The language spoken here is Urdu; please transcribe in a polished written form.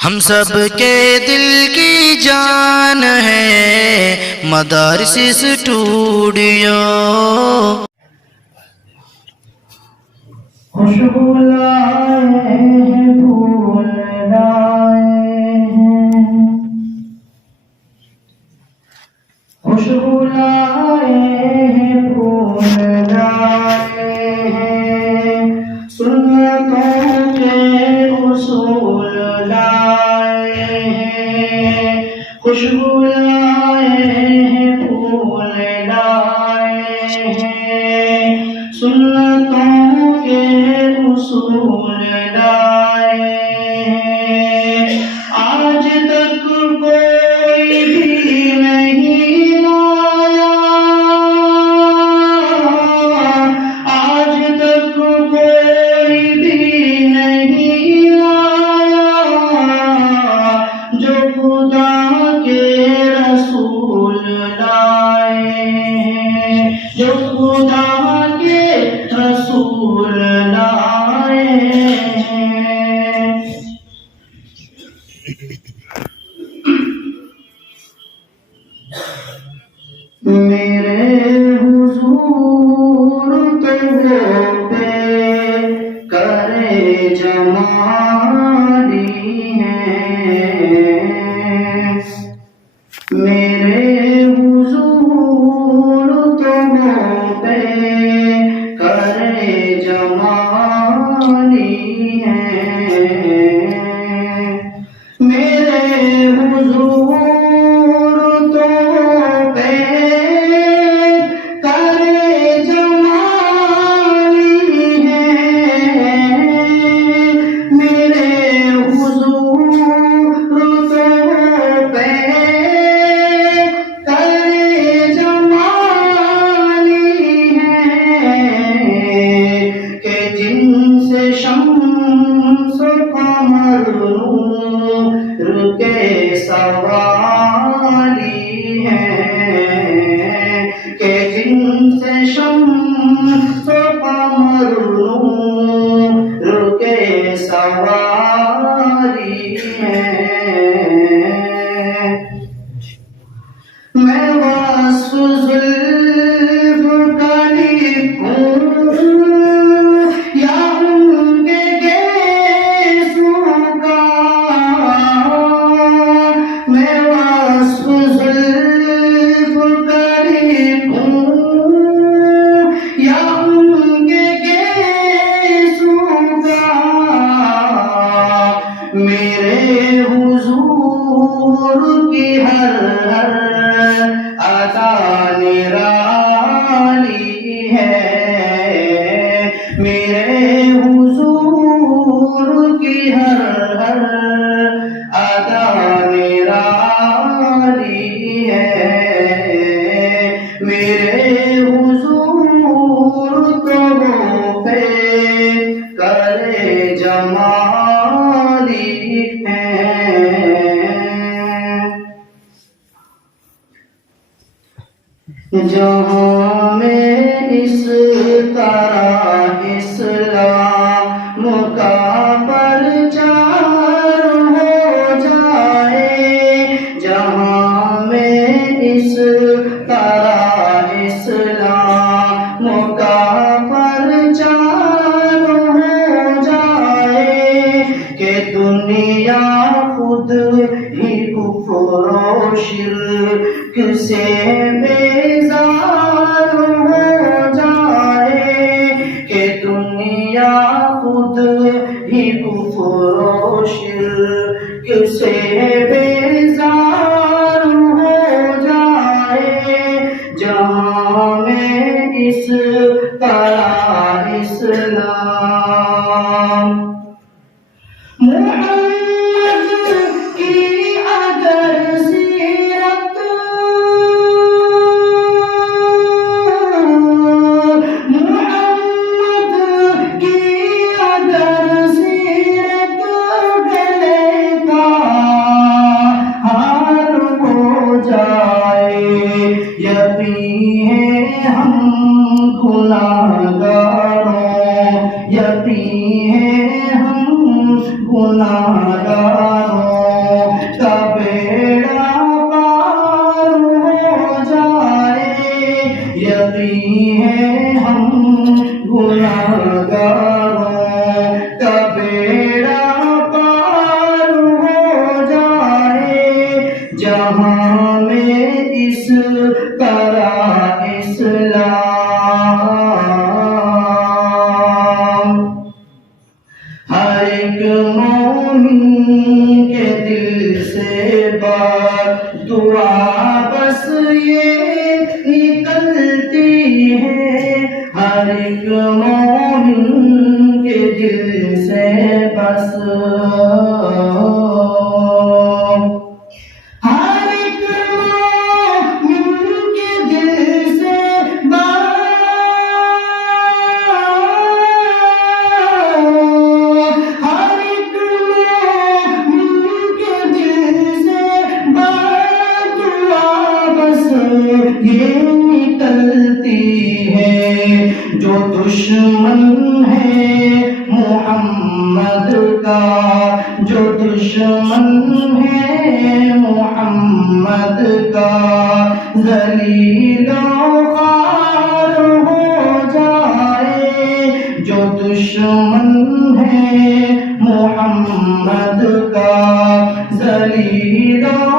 ہم سب کے دل کی جان ہے مدارس اسٹوڈیو۔ خوشبو لائے ہیں پھول لائے ہیں، خوشبو لائے ہیں پھول لائے ہیں، سنتوں کے اصول لائے ہیں، خوشبو لائے ہیں پھول لائے ہیں، سنتوں کے اصول لائے ہیں، آج تک کوئی بھی نہیں لایا، آج تک کوئی بھی نہیں لایا، جو خدا کے رسول لائے ہیں، جو خدا کے رسول لائے ہیں۔ میرے حضور تو پہ کرے جمالی ہیں، میرے حضور تو پہ کرے جمالی ہیں، میرے حضور تو پہ کرے جمالی ہیں، میرے حضور تو پہ کرے جمالی ہیں، کہ جن سے شمس و قمر نور کے سوالی ہیں، کہ جن سے شمس و قمر نور کے سوالی ہیں، میں وصف زلف کا لکھوں یا ان کے گیسوں کا، میں وصف زلف کا لکھوں یا ان کے گیسوں کا، میرے حضور کی ہر ہر ادا نرالی ہے، میرے حضور کی ہر ہر ادا نرالی ہے، میرے حضور تو پہ کرے جمالی ہیں۔ جہاں میں اس طرح اسلام کا پرچار ہو جائے، جہاں میں اس طرح اسلام کا پرچار ہو جائے، کہ دنیا خود ہی کفر و شرک سے بیزار ہو جائے، کہ دنیا خود ہی کفر و شرک سے بیزار ہو جائے، جہاں میں اس طرح اسلام محمد کی اگر سیرت، محمد کی اگر سیرت ڈلے میں اس طرح اسلام ہر ایک مومن کے دل سے دعا بس یہ نکلتی ہے ہر ایک مومن کے دل سے بس ہر ایک مومن کے دل سے ہر ایک مومن کے دل سے دعا بس یہ نکلتی ہے جو دشمن ہے محمد کا جو دشمن ہے محمد کا ذلیل و خوار ہو جائے جو دشمن ہے محمد کا ذلیل و